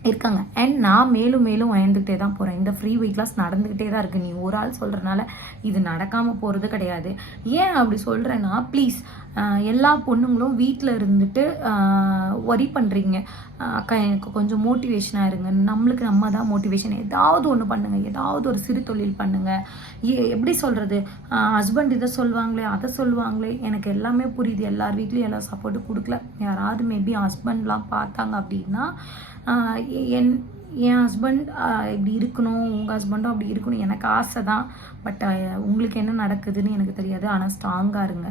இருக்காங்க. அண்ட் நான் மேலும் உயர்ந்துக்கிட்டே தான் போகிறேன். இந்த ஃப்ரீ வெயிட் லாஸ் நடந்துக்கிட்டே தான் இருக்குது. நீ ஒரு ஆள் சொல்கிறனால இது நடக்காமல் போகிறது கிடையாது. ஏன் அப்படி சொல்கிறேன்னா, ப்ளீஸ் எல்லா பொண்ணுங்களும் வீட்டில் இருந்துட்டு ஒரி பண்ணுறீங்க, அக்கா எனக்கு கொஞ்சம் மோட்டிவேஷனாக இருங்க, நம்ம தான் மோட்டிவேஷன், ஏதாவது ஒன்று பண்ணுங்கள், ஏதாவது ஒரு சிறு தொழில் பண்ணுங்கள். எப்படி சொல்கிறது, ஹஸ்பண்ட் இதை சொல்லுவாங்களே அதை சொல்லுவாங்களே, எனக்கு எல்லாமே புரியுது, எல்லார் வீட்லேயும் எல்லா சப்போர்ட்டும் கொடுக்கல. யாராவது மேபி ஹஸ்பண்ட்லாம் பார்த்தாங்க அப்படின்னா, என் ஹஸ்பண்ட் இப்படி இருக்கணும், உங்கள் ஹஸ்பண்டும் அப்படி இருக்கணும், எனக்கு ஆசை தான். பட் உங்களுக்கு என்ன நடக்குதுன்னு எனக்கு தெரியாது. ஆனால் ஸ்ட்ராங்காக இருங்க.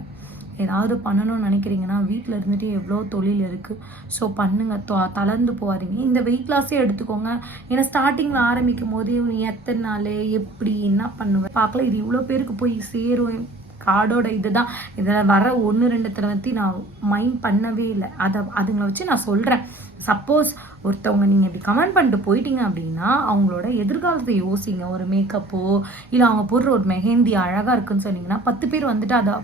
ஏதாவது பண்ணணும்னு நினைக்கிறீங்கன்னா வீட்டில் இருந்துகிட்டே எவ்வளோ தொழில் இருக்குது. ஸோ பண்ணுங்கள், தளர்ந்து போகாதீங்க. இந்த வெயிட் லாஸே எடுத்துக்கோங்க. ஏன்னா ஸ்டார்டிங்கில் ஆரம்பிக்கும் போது நீ எத்தனை நாள் எப்படி என்ன பண்ணுவேன் பார்க்கல, இது இவ்வளோ பேருக்கு போய் சேரும். கார்டோட இதுதான், இதில் வர 1-2 பற்றி நான் மைண்ட் பண்ணவே இல்லை. அதுங்களை வச்சு நான் சொல்கிறேன். சப்போஸ் ஒருத்தவங்க நீங்கள் இப்படி கமெண்ட் பண்ணிட்டு போயிட்டீங்க அப்படின்னா அவங்களோட எதிர்காலத்தை யோசிங்க. ஒரு மேக்கப்போ இல்லை அவங்க போடுற ஒரு மெஹந்தி அழகாக இருக்குன்னு சொன்னீங்கன்னா 10 பேர் வந்துட்டு அதை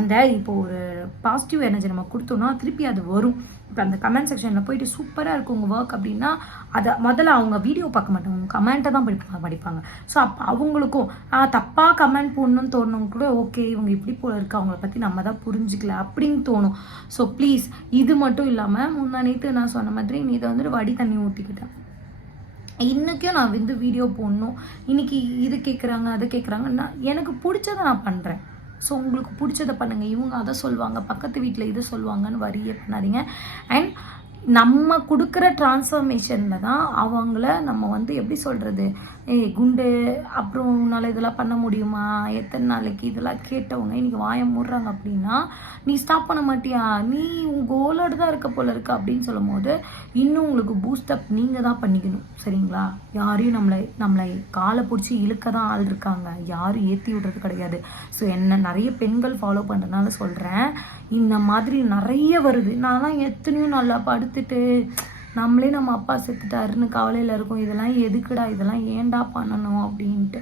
அந்த இப்போ ஒரு பாசிட்டிவ் எனர்ஜி நம்ம கொடுத்தோம்னா திருப்பி அது வரும். இப்போ அந்த கமெண்ட் செக்ஷனில் போயிட்டு சூப்பராக இருக்கும் உங்கள் ஒர்க் அப்படின்னா அதை முதல்ல அவங்க வீடியோ பார்க்க மாட்டாங்க, உங்கள் கமெண்ட்டை தான் படிப்பாங்க. ஸோ அப்போ அவங்களுக்கும் தப்பாக கமெண்ட் போடணும்னு தோணுங்க கூட, ஓகே இவங்க இப்படி போல இருக்கு, அவங்கள பற்றி நம்ம தான் புரிஞ்சுக்கல அப்படின்னு தோணும். ஸோ ப்ளீஸ் இது மட்டும் இல்லாமல் நேற்று நான் சொன்ன மாதிரி நீ இதை வந்துட்டு வடி தண்ணி ஊற்றிக்கிட்டேன். இன்றைக்கும் நான் வந்து வீடியோ போடணும், இன்னைக்கு இது கேட்குறாங்க அது கேட்குறாங்க, எனக்கு பிடிச்சதை நான் பண்ணுறேன். ஸோ உங்களுக்கு பிடிச்சதை பண்ணுங்கள். இவங்க அதை சொல்லுவாங்க, பக்கத்து வீட்டில் இதை சொல்லுவாங்கன்னு வரியே பண்ணாதீங்க. அண்ட் நம்ம கொடுக்குற டிரான்ஸ்ஃபர்மேஷனில் தான் அவங்கள நம்ம வந்து எப்படி சொல்கிறது, குண்டு அப்புறம் உன்னால் இதெல்லாம் பண்ண முடியுமா, எத்தனை நாளைக்கு இதெல்லாம் கேட்டவங்க இன்றைக்கி வாயை மூடுறாங்க அப்படின்னா நீ ஸ்டாப் பண்ண மாட்டியா, நீ உங்கள் கோலோடு தான் இருக்க போல இருக்கு அப்படின்னு சொல்லும் போது இன்னும் உங்களுக்கு பூஸ்டப் நீங்கள் தான் பண்ணிக்கணும். சரிங்களா? யாரையும் நம்மளை காலை பிடிச்சி இழுக்க தான் ஆள் இருக்காங்க, யாரும் ஏற்றி விடுறது கிடையாது. ஸோ என்ன நிறைய பெண்கள் ஃபாலோ பண்ணுறதுனால சொல்கிறேன், இந்த மாதிரி நிறைய வருது. நான்லாம் எத்தனையோ நல்லா படுத்துட்டு நம்மளே நம்ம அப்பா செத்துட்டாருன்னு கவலையில் இருக்கும், இதெல்லாம் எதுக்குடா, இதெல்லாம் ஏன்டா பண்ணணும் அப்படின்ட்டு.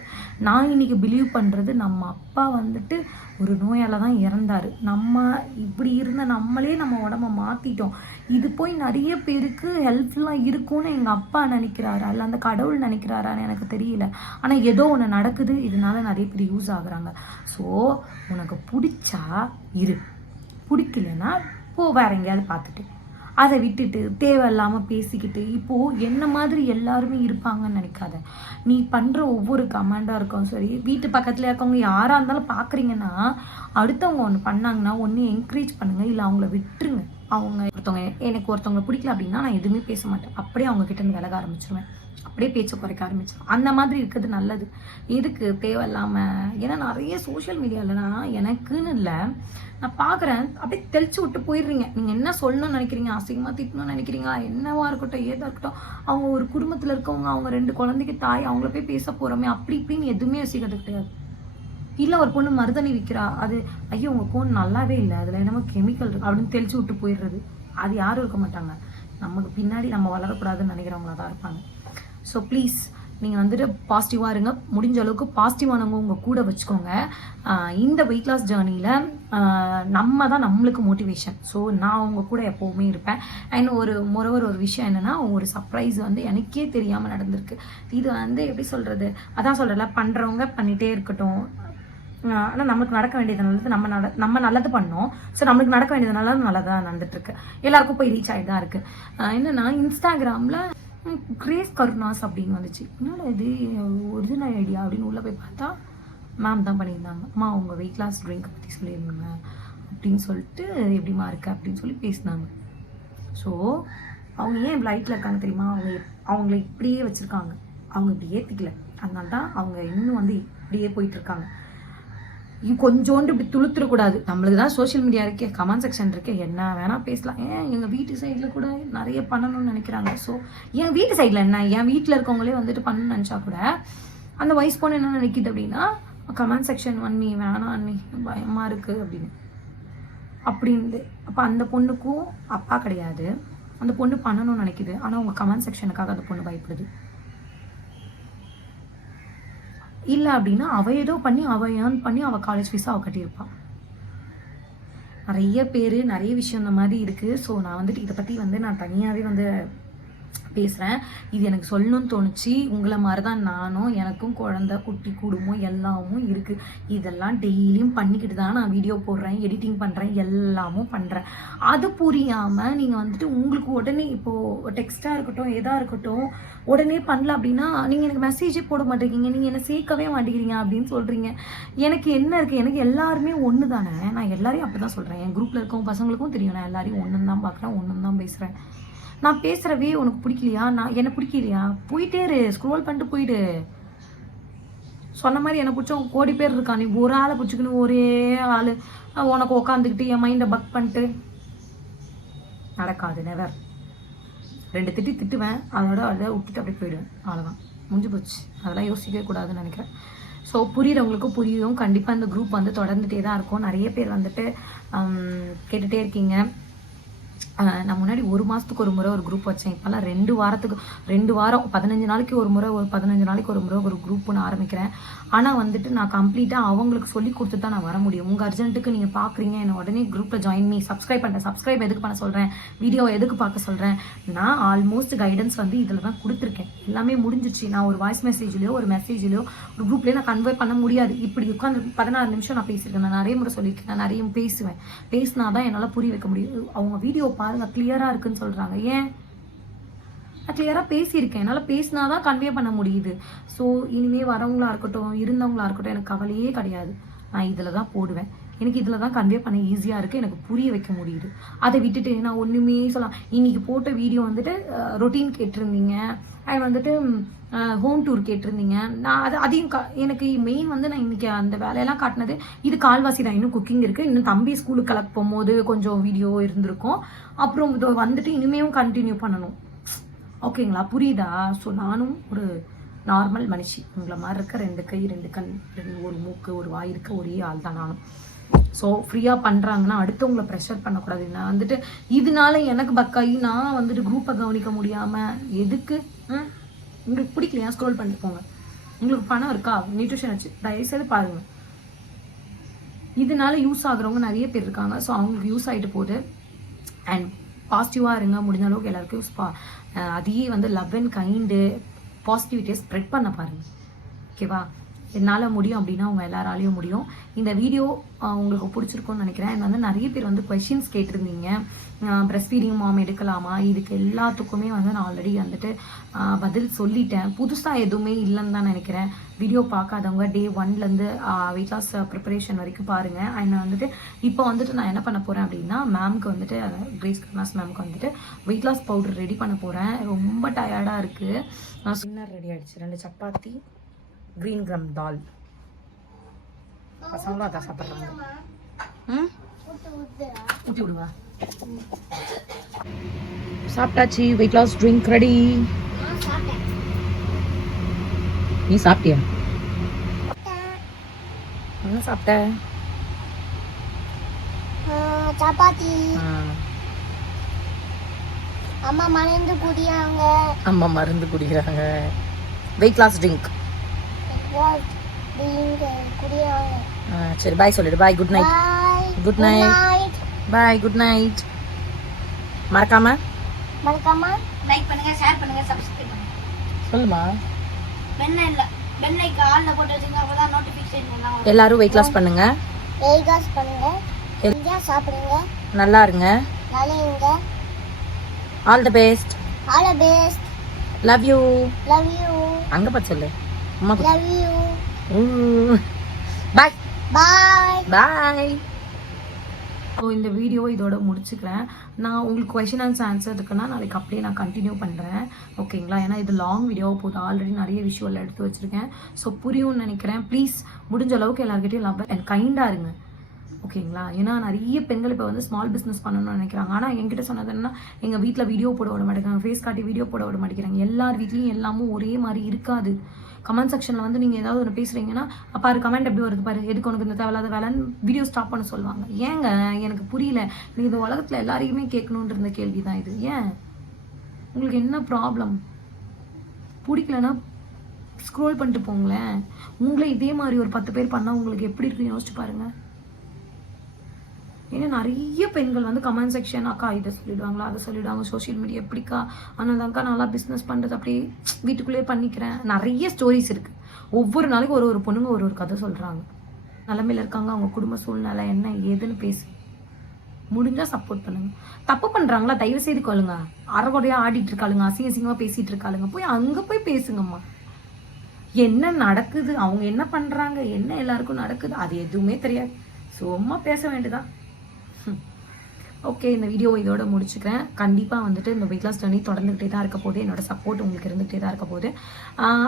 நான் இன்னைக்கு பிலீவ் பண்ணுறது நம்ம அப்பா வந்துட்டு ஒரு நோயால் தான் இறந்தார். நம்ம இப்படி இருந்த நம்மளே நம்ம உடம்ப மாற்றிட்டோம். இது போய் நிறைய பேருக்கு ஹெல்ப்ஃபுல்லாக இருக்கும்னு எங்கள் அப்பா நினைக்கிறாரா இல்லை அந்த கடவுள் நினைக்கிறாரான்னு எனக்கு தெரியல. ஆனால் ஏதோ ஒன்று நடக்குது, இதனால நிறைய பேர் யூஸ் ஆகுறாங்க. ஸோ உனக்கு பிடிச்சா இரு, பிடிக்கலன்னா போ வேற எங்கேயாவது பார்த்துட்டு. அதை விட்டுட்டு தேவையில்லாமல் பேசிக்கிட்டு இப்போது என்ன மாதிரி எல்லாருமே இருப்பாங்கன்னு நினைக்காத. நீ பண்ணுற ஒவ்வொரு கமெண்டாக இருக்கும் சரி, வீட்டு பக்கத்தில் இருக்கவங்க யாராக இருந்தாலும் பார்க்குறீங்கன்னா அடுத்தவங்க ஒன்று பண்ணாங்கன்னா ஒன்று என்கரேஜ் பண்ணுங்கள், இல்லை அவங்கள விட்டுருங்க. எனக்கு ஒருத்தவங்களை பிடிக்கல அப்படின்னா நான் எதுவுமே பேச மாட்டேன், அப்படியே அவங்க கிட்ட இருந்து விலக ஆரம்பிச்சிருவேன், அப்படியே பேச்சை குறைக்க ஆரம்பிச்சிடும். அந்த மாதிரி இருக்கிறது நல்லது. எதுக்கு தேவையில்லாமல், ஏன்னா நிறைய சோஷியல் மீடியாவில் நான் எனக்குன்னு இல்லை நான் பார்க்குறேன், அப்படியே தெளிச்சு விட்டு போயிடுறீங்க. நீங்கள் என்ன சொல்லணும்னு நினைக்கிறீங்க, அசிங்கமாக திட்டணும்னு நினைக்கிறீங்களா, என்னவா இருக்கட்டும் ஏதா இருக்கட்டும், அவங்க ஒரு குடும்பத்தில் இருக்கவங்க, அவங்க 2 குழந்தைக்கு தாய், அவங்கள போய் பேச போகிறோமே அப்படி இப்படின்னு எதுவுமே யோசிக்கிறது கிடையாது. இல்லை ஒரு பொண்ணு மருதணி விற்கிறா, அது ஐயோ உங்கள் ஃபோன் நல்லாவே இல்லை, அதில் என்னமோ கெமிக்கல் இருக்குது அப்படின்னு தெளிச்சு விட்டு போயிடுறது. அது யாரும் இருக்க மாட்டாங்க, நமக்கு பின்னாடி நம்ம வளரக்கூடாதுன்னு நினைக்கிறவங்களா தான் இருப்பாங்க. ஸோ ப்ளீஸ் நீங்கள் வந்துட்டு பாசிட்டிவாக இருங்க, முடிஞ்ச அளவுக்கு பாசிட்டிவானவங்க உங்கள் கூட வச்சுக்கோங்க. இந்த வெயிட் லாஸ் ஜேர்னியில் நம்ம தான் நம்மளுக்கு மோட்டிவேஷன். ஸோ நான் உங்கள் கூட எப்போவுமே இருப்பேன். அண்ட் ஒரு விஷயம் என்னென்னா, ஒரு சர்ப்ரைஸ் வந்து எனக்கே தெரியாமல் நடந்திருக்கு. இது வந்து எப்படி சொல்கிறது, அதான் சொல்கிறல, பண்ணுறவங்க பண்ணிகிட்டே இருக்கட்டும். ஆனால் நம்மளுக்கு நடக்க வேண்டியது நல்லது, நம்ம நல்லது பண்ணோம். ஸோ நம்மளுக்கு நடக்க வேண்டியதுனால நல்லதாக நடந்துட்டுருக்கு, எல்லாருக்கும் போய் ரீச் ஆகிட்டு தான் இருக்குது. என்னென்னா இன்ஸ்டாகிராமில் கிரேஸ் கருணாஸ் அப்படின்னு வந்துச்சு. என்னோட இது ஒரிஜினல் ஐடியா அப்படின்னு உள்ளே போய் பார்த்தா மேம் தான் பண்ணியிருந்தாங்க. அம்மா அவங்க வெயிட் லாஸ் ட்ரிங்க் பற்றி சொல்லியிருந்தாங்க அப்படின்னு சொல்லிட்டு எப்படிமா இருக்கு அப்படின்னு சொல்லி பேசினாங்க. ஸோ அவங்க ஏன் லைட்டில் இருக்காங்க தெரியுமா, அவங்கள இப்படியே வச்சுருக்காங்க, அவங்க இப்படி ஏற்றிக்கல, அதனால தான் அவங்க இன்னும் வந்து இப்படியே போயிட்டுருக்காங்க. கொஞ்சோண்டு இப்படி துளுத்துடக்கூடாது. நம்மளுக்கு தான் சோஷியல் மீடியா இருக்கே, கமெண்ட் செக்ஷன் இருக்கே, என்ன வேணால் பேசலாம். எங்கள் வீட்டு சைடில் கூட நிறைய பண்ணணும்னு நினைக்கிறாங்க. ஸோ என் வீட்டு சைடில் என்ன, என் வீட்டில் இருக்கவங்களே வந்துட்டு பண்ணணும்னு நினச்சா கூட அந்த வயசு பொண்ணு என்ன நினைக்கிது அப்படின்னா, கமெண்ட் செக்ஷன் அண்ணி வேணாம் அண்ணி பயமாக இருக்குது அப்படின்னு. அப்போ அந்த பொண்ணுக்கும் அப்பா கிடையாது, அந்த பொண்ணு பண்ணணும்னு நினைக்கிது, ஆனால் உங்கள் கமெண்ட் செக்ஷனுக்காக அந்த பொண்ணு பயப்படுது. இல்லை அப்படின்னா அவள் ஏதோ பண்ணி அவள் ஏர்ன் பண்ணி அவள் காலேஜ் ஃபீஸாக அவள் கட்டியிருப்பாள். நிறைய பேர் நிறைய விஷயம் இந்த மாதிரி இருக்குது. ஸோ நான் வந்துட்டு இதை பற்றி வந்து நான் தனியாகவே வந்து பேசுகிறேன். இது எனக்கு சொல்லணும்னு தோணுச்சு. உங்களை மாதிரி தான் நானும், எனக்கும் குழந்தை குட்டி குடும்பம் எல்லாமும் இருக்குது. இதெல்லாம் டெய்லியும் பண்ணிக்கிட்டு தான் நான் வீடியோ போடுறேன், எடிட்டிங் பண்ணுறேன், எல்லாமும் பண்ணுறேன். அது புரியாமல் நீங்கள் வந்துட்டு உங்களுக்கு உடனே இப்போது டெக்ஸ்ட்டாக இருக்கட்டும் எதாக இருக்கட்டும் உடனே பண்ணல அப்படின்னா நீங்கள் எனக்கு மெசேஜே போட மாட்டேங்கிறீங்க, நீங்கள் என்னை சேர்க்கவே மாட்டேங்கிறீங்க அப்படின்னு சொல்கிறீங்க. எனக்கு என்ன இருக்குது, எனக்கு எல்லாருமே ஒன்று தானே. நான் எல்லாரையும் அப்படி தான் சொல்கிறேன். என் குரூப்பில் இருக்கவங்க பசங்களுக்கும் தெரியும், நான் எல்லாரையும் ஒன்று தான் பார்க்குறேன், ஒன்று தான் பேசுகிறேன். நான் பேசுகிறவே உனக்கு பிடிக்கலையா, என்ன பிடிக்கலையா, போயிட்டே இரு, ஸ்க்ரோல் பண்ணிட்டு போயிடு. சொன்ன மாதிரி என்னை பிடிச்சவங்க கோடி பேர் இருக்கான், நீ ஒரு ஆளை பிடிச்சிக்கணும், ஒரே ஆள் உனக்கு உக்காந்துக்கிட்டு என் மைண்டை பக் பண்ணிட்டு நடக்காது. நெவர். 2 திட்டுவேன், அதை விட்டுட்டு அப்படியே போயிடுவேன், அவ்வளோதான், முடிஞ்சு போச்சு. அதெல்லாம் யோசிக்கவே கூடாதுன்னு நினைக்கிறேன். ஸோ புரியுறவங்களுக்கும் புரியும். கண்டிப்பாக இந்த குரூப் வந்து தொடர்ந்துகிட்டே தான் இருக்கும். நிறைய பேர் வந்துட்டு கேட்டுகிட்டே இருக்கீங்க. நான் முன்னாடி 1 மாதத்துக்கு ஒரு முறை ஒரு குரூப் வச்சேன். இப்போல்லாம் 2 வாரம் 15 நாளைக்கு ஒரு முறை ஒரு 15 நாளைக்கு ஒரு முறை ஒரு குரூப் ஒன்று ஆரம்பிக்கிறேன். ஆனால் வந்துட்டு நான் கம்ப்ளீட்டாக அவங்களுக்கு சொல்லி கொடுத்து தான் நான் வர முடியும். உங்கள் அர்ஜென்ட்டுக்கு நீங்கள் பார்க்குறீங்க, என்ன உடனே குரூப்பில் ஜாயின் பண்ணி சப்ஸ்கிரைப் எதுக்கு பண்ண சொல்கிறேன், வீடியோ எதுக்கு பார்க்க சொல்கிறேன். நான் ஆல்மோஸ்ட் கைடன்ஸ் வந்து இதில் தான் கொடுத்துருக்கேன். எல்லாமே முடிஞ்சிச்சு. நான் ஒரு வாய்ஸ் மெசேஜ்லையோ ஒரு மெசேஜ்லையோ ஒரு குரூப்லேயோ நான் கன்வே பண்ண முடியாது. இப்படி உட்காந்து 16 நிமிஷம் நான் பேசியிருக்கேன். நான் நிறைய முறை சொல்லியிருக்கேன். நான் நிறைய பேசினா தான் என்னால் புரிய வைக்க முடியும். அவங்க வீடியோ பாருங்க கிளியரா இருக்குன்னு சொல்றாங்க. ஏன் நான் கிளியரா பேசியிருக்கேன். என்னால் பேசினாதான் கன்வே பண்ண முடியுது. ஸோ இனிமே வரவங்களா இருக்கட்டும் இருந்தவங்களா இருக்கட்டும் எனக்கு கவலையே கிடையாது. நான் இதில் தான் போடுவேன். எனக்கு இதில் தான் கன்வே பண்ண ஈஸியாக இருக்குது. எனக்கு புரிய வைக்க முடியுது. அதை விட்டுட்டு நான் ஒன்றுமே சொல்லலாம். இன்னைக்கு போட்ட வீடியோ வந்துட்டு ரொட்டீன் கேட்டிருந்தீங்க, அண்ட் வந்துட்டு ஹோம் டூர் கேட்டிருந்தீங்க. நான் அதையும் எனக்கு மெயின் வந்து நான் இன்னைக்கு அந்த வேலையெல்லாம் காட்டினது இது கால்வாசி தான். இன்னும் குக்கிங் இருக்குது. இன்னும் தம்பி ஸ்கூலுக்கு கலெக்ட் போகும்போது கொஞ்சம் வீடியோ இருந்திருக்கும். அப்புறம் வந்துட்டு இனிமேவும் கண்டினியூ பண்ணணும். ஓகேங்களா, புரியுதா? ஸோ நானும் ஒரு நார்மல் மனுஷி. உங்களை மாதிரி இருக்க 2 கை 2 கண் 1 மூக்கு 1 வாய் இருக்க ஒரே ஆள் தான் நானும். ஸோ ஃப்ரீயாக பண்ணுறாங்கன்னா அடுத்தவங்களை ப்ரெஷர் பண்ணக்கூடாது. நான் வந்துட்டு இதனால எனக்கு பக்காயி நான் வந்துட்டு குரூப்பை கவனிக்க முடியாமல் எதுக்கு? உங்களுக்கு பிடிக்கலையா ஸ்க்ரோல் பண்ணிட்டு போங்க. உங்களுக்கு பணம் இருக்கா, நியூட்ரிஷன் வச்சு தயவுசெய்து பாருங்கள். இதனால யூஸ் ஆகுறவங்க நிறைய பேர் இருக்காங்க. ஸோ அவங்களுக்கு யூஸ் ஆகிட்டு போகுது. அண்ட் பாசிட்டிவாக இருங்க. முடிஞ்ச அளவுக்கு எல்லாருக்கும் அதையே வந்து லவ் அண்ட் கைண்டு பாசிட்டிவிட்டியை ஸ்ப்ரெட் பண்ண பாருங்கள். ஓகேவா? என்னால் முடியும் அப்படின்னா அவங்க எல்லாராலையும் முடியும். இந்த வீடியோ உங்களுக்கு பிடிச்சிருக்கும்னு நினைக்கிறேன். வந்து நிறைய பேர் வந்து கொஷின்ஸ் கேட்டிருந்தீங்க. பிரஸ்ட் ஃபீடிங் மாம் எடுக்கலாமா? இதுக்கு எல்லாத்துக்குமே வந்து நான் ஆல்ரெடி வந்துட்டு பதில் சொல்லிட்டேன். புதுசாக எதுவுமே இல்லைன்னு தான் நினைக்கிறேன். வீடியோ பார்க்காதவங்க Day 1லேருந்து வெயிட் லாஸ் ப்ரிப்பரேஷன் வரைக்கும் பாருங்கள். அண்ட் வந்துட்டு இப்போ வந்துட்டு நான் என்ன பண்ண போகிறேன் அப்படின்னா மேம்க்கு வந்துட்டு கிரேஸ் கருணாஸ் மேம்க்கு வந்துட்டு வெயிட் லாஸ் பவுடர் ரெடி பண்ண போகிறேன். ரொம்ப டயர்டாக இருக்குது. டின்னர் ரெடி ஆகிடுச்சு. 2 சப்பாத்தி, கிரீன் கிரம் தால். பசங்களும் அதான் சாப்பிட்றாங்க. ஊற்றி விடுவா. சாப்பிட்டாச்சு. Weight loss drink ready. நீ சாப்பிட்டியா? என்ன சாப்பிட்ட? சப்பாத்தி. அம்மா மருந்து குடிக்கிறாங்க. Weight loss drink. சரி பாய் சொல்லிடு. Bye, good night. Good night. Bye, good night. மறக்காம லைக் பண்ணுங்க, ஷேர் பண்ணுங்க, சப்ஸ்கிரைப் பண்ணுங்க. சொல்லுமா. பெல் ஐகான் ஆல்ல போட்டு வச்சுங்க. அப்பதான் நோட்டிஃபிகேஷன் வரும். எல்லாரும் வெயிட் லாஸ் பண்ணுங்க. வெயிட் லாஸ் பண்ணுங்க. ஹெல்தியா சாப்பிடுங்க. நல்லா இருங்க. நல்லா இருங்க. All the best. All the best. Love you. Love you. அங்க பார்த்து சொல்லு. அம்மா love you. Bye. Bye. Bye. So இந்த வீடியோ இதோட முடிச்சுக்கிறேன். நான் உங்களுக்கு கொஷின் அண்ட் ஆன்சர் இருக்குன்னா நாளைக்கு அப்படியே நான் கண்டினியூ பண்ணுறேன். ஓகேங்களா? ஏன்னா இது லாங் வீடியோ போது. ஆல்ரெடி நிறைய விஷுவல் எடுத்து வச்சுருக்கேன். ஸோ புரியும்னு நினைக்கிறேன். ப்ளீஸ் முடிஞ்ச அளவுக்கு எல்லாருக்கிட்டையும் லவ் அண்ட் கைண்டாக இருங்க. ஓகேங்களா? ஏன்னா நிறைய பெண்கள் இப்போ வந்து ஸ்மால் பிஸ்னஸ் பண்ணணும்னு நினைக்கிறாங்க. ஆனால் என்கிட்ட சொன்னது என்னன்னா, எங்கள் வீட்டில் வீடியோ போட விட மாட்டேங்கிறாங்க, ஃபேஸ் காட்டி வீடியோ போட விட மாட்டேங்கிறாங்க. எல்லார் வீட்லேயும் எல்லாமும் ஒரே மாதிரி இருக்காது. கமெண்ட் செக்ஷனில் வந்து நீங்கள் ஏதாவது ஒன்று பேசுகிறீங்கன்னா பாரு கமெண்ட் எப்படி வருது பாரு, எதுக்கு உனக்கு இந்த தேவையில்லாத வேலைன்னு வீடியோ ஸ்டாப் பண்ண சொல்லுவாங்க. ஏங்க எனக்கு புரியல. நீங்கள் இந்த உலகத்தில் எல்லாரையுமே கேட்கணுன்ற இருந்த கேள்வி தான் இது. ஏன் உங்களுக்கு என்ன ப்ராப்ளம்? பிடிக்கலன்னா ஸ்க்ரோல் பண்ணிட்டு போங்களேன். உங்களை இதே மாதிரி ஒரு 10 பேர் பண்ணால் உங்களுக்கு எப்படி இருக்குன்னு யோசிச்சு பாருங்கள். ஏன்னா நிறைய பெண்கள் வந்து கமெண்ட் செக்ஷன் அக்கா இதை சொல்லிடுவாங்களா அதை சொல்லிவிடுவாங்க, சோஷியல் மீடியா எப்படிக்கா, ஆனால் தான்க்கா நல்லா பிஸ்னஸ் பண்ணுறது அப்படியே வீட்டுக்குள்ளேயே பண்ணிக்கிறேன். நிறைய ஸ்டோரிஸ் இருக்குது. ஒவ்வொரு நாளைக்கு ஒரு பொண்ணுங்க ஒரு கதை சொல்கிறாங்க. நிலமையில இருக்காங்க, அவங்க குடும்ப சூழ்நிலை என்ன ஏதுன்னு பேசி முடிஞ்சால் சப்போர்ட் பண்ணுங்க. தப்பு பண்ணுறாங்களா தயவு செய்து கொள்ளுங்க. அறகுறையாக ஆடிட்டு இருக்காளுங்க, அசிங்கமாக பேசிகிட்டு இருக்காளுங்க, போய் அங்கே போய் பேசுங்கம்மா. என்ன நடக்குது, அவங்க என்ன பண்ணுறாங்க, என்ன எல்லாருக்கும் நடக்குது, அது எதுவுமே தெரியாது. சும்மா பேச வேண்டியதான். ஓகே, இந்த வீடியோ இதோட முடிச்சுக்கிறேன். கண்டிப்பாக வந்துட்டு இந்த வெயிட் லாஸ் ஜர்னி தொடர்ந்துகிட்டே தான் இருக்க போகுது. என்னோட சப்போர்ட் உங்களுக்கு இருந்துகிட்டே தான் இருக்க போகுது.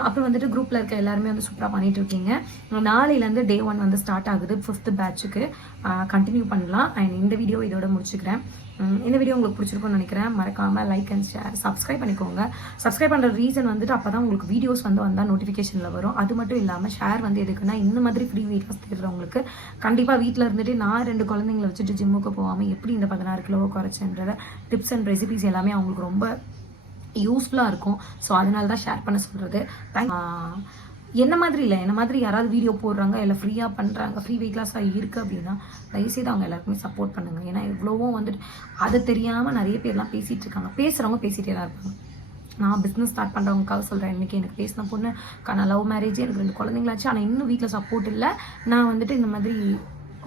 அப்புறம் வந்துட்டு குரூப்பில் இருக்க எல்லாருமே வந்து சூப்பராக பண்ணிட்டு இருக்கீங்க. நாளையிலேருந்து Day 1 வந்து ஸ்டார்ட் ஆகுது. 5th பேட்சுக்கு கண்டினியூ பண்ணலாம். அண்ட் இந்த வீடியோ இதோட முடிச்சுக்கிறேன். இந்த வீடியோ உங்களுக்கு பிடிச்சிருக்கும்னு நினைக்கிறேன். மறக்காமல் லைக் அண்ட் ஷேர் சப்ஸ்கிரைப் பண்ணிக்கோங்க. சப்ஸ்கிரைப் பண்ணுற ரீசன் வந்துட்டு அப்போ தான் உங்களுக்கு வீடியோஸ் வந்து வந்தால் நோட்டிஃபிகேஷனில் வரும். அது மட்டும் இல்லாமல் ஷேர் வந்து எதுக்குன்னா இந்த மாதிரி ஃப்ரீ வெயிட் லாஸ் தேடுறவங்களுக்கு கண்டிப்பாக வீட்டில் இருந்துட்டு நான் 2 குழந்தைங்களை வச்சுட்டு ஜிம்முக்கு போகாமல் எப்படி இந்த 16 கிலோ குறைச்சேன்றத டிப்ஸ் அண்ட் ரெசிபிஸ் எல்லாமே அவங்களுக்கு ரொம்ப யூஸ்ஃபுல்லாக இருக்கும். ஸோ அதனால தான் ஷேர் பண்ண சொல்கிறது. என்ன மாதிரி இல்லை, என்ன மாதிரி யாராவது வீடியோ போடுறாங்க இல்லை ஃப்ரீயாக பண்ணுறாங்க, ஃப்ரீ வெயிட் லாஸாக இருக்குது அப்படின்னா தயவுசெய்து அவங்க எல்லாருக்குமே சப்போர்ட் பண்ணுங்கள். ஏன்னா எவ்வளவோ வந்துட்டு அது தெரியாமல் நிறைய பேர்லாம் பேசிகிட்டு இருக்காங்க. பேசுகிறவங்க பேசிகிட்டே தான் இருப்பாங்க. நான் பிஸ்னஸ் ஸ்டார்ட் பண்ணுறவங்களுக்காக சொல்கிறேன். இன்றைக்கி எனக்கு பேசின பொண்ணு நான் லவ் மேரேஜ், எனக்கு 2 குழந்தைங்களாச்சு, ஆனால் இன்னும் வீட்டில் சப்போர்ட் இல்லை. நான் வந்துட்டு இந்த மாதிரி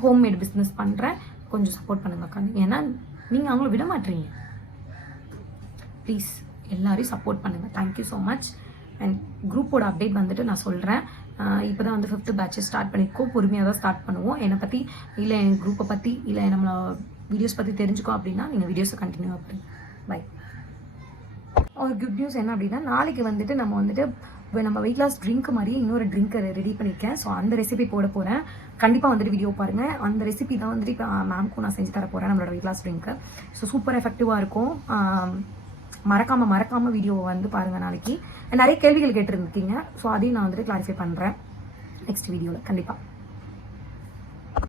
ஹோம்மேட் பிஸ்னஸ் பண்ணுறேன், கொஞ்சம் சப்போர்ட் பண்ணுங்கக்கா. ஏன்னா நீங்கள் அவங்கள விட மாட்டீங்க. ப்ளீஸ் எல்லாரையும் சப்போர்ட் பண்ணுங்கள். Thank you so much. அண்ட் குரூப்போட அப்டேட் வந்துட்டு நான் சொல்கிறேன். இப்போ தான் வந்து 5th பேட்ச் ஸ்டார்ட் பண்ணியிருக்கோம். பொறுமையாக தான் ஸ்டார்ட் பண்ணுவோம். என்னை பற்றி இல்லை என் குரூப்பை பற்றி இல்லை நம்மளை வீடியோஸ் பற்றி தெரிஞ்சுக்கோ அப்படின்னா நீங்கள் வீடியோஸை கண்டினியூ பண்ணுங்க. பை. ஒரு குட் நியூஸ் என்ன அப்படின்னா, நாளைக்கு வந்துட்டு நம்ம வெயிட் லாஸ் ட்ரிங்க் மாதிரி இன்னொரு ட்ரிங்க் ரெடி பண்ணியிருக்கேன். ஸோ அந்த ரெசிபி போட போகிறேன். கண்டிப்பாக வந்துட்டு வீடியோ பாருங்கள். அந்த ரெசிபி தான் வந்துட்டு இப்போ மேம்க்கும் நான் செஞ்சு தர போகிறேன், நம்மளோட வெயிட் லாஸ் ட்ரிங்க்கு. ஸோ சூப்பர் எஃபெக்டிவாக இருக்கும். மறக்காமல் வீடியோவை வந்து பாருங்கள். நாளைக்கு நிறைய கேள்விகள் கேட்டிருந்துருக்கீங்க. ஸோ அதையும் நான் வந்துட்டு கிளாரிஃபை பண்ணுறேன் நெக்ஸ்ட் வீடியோவில் கண்டிப்பாக.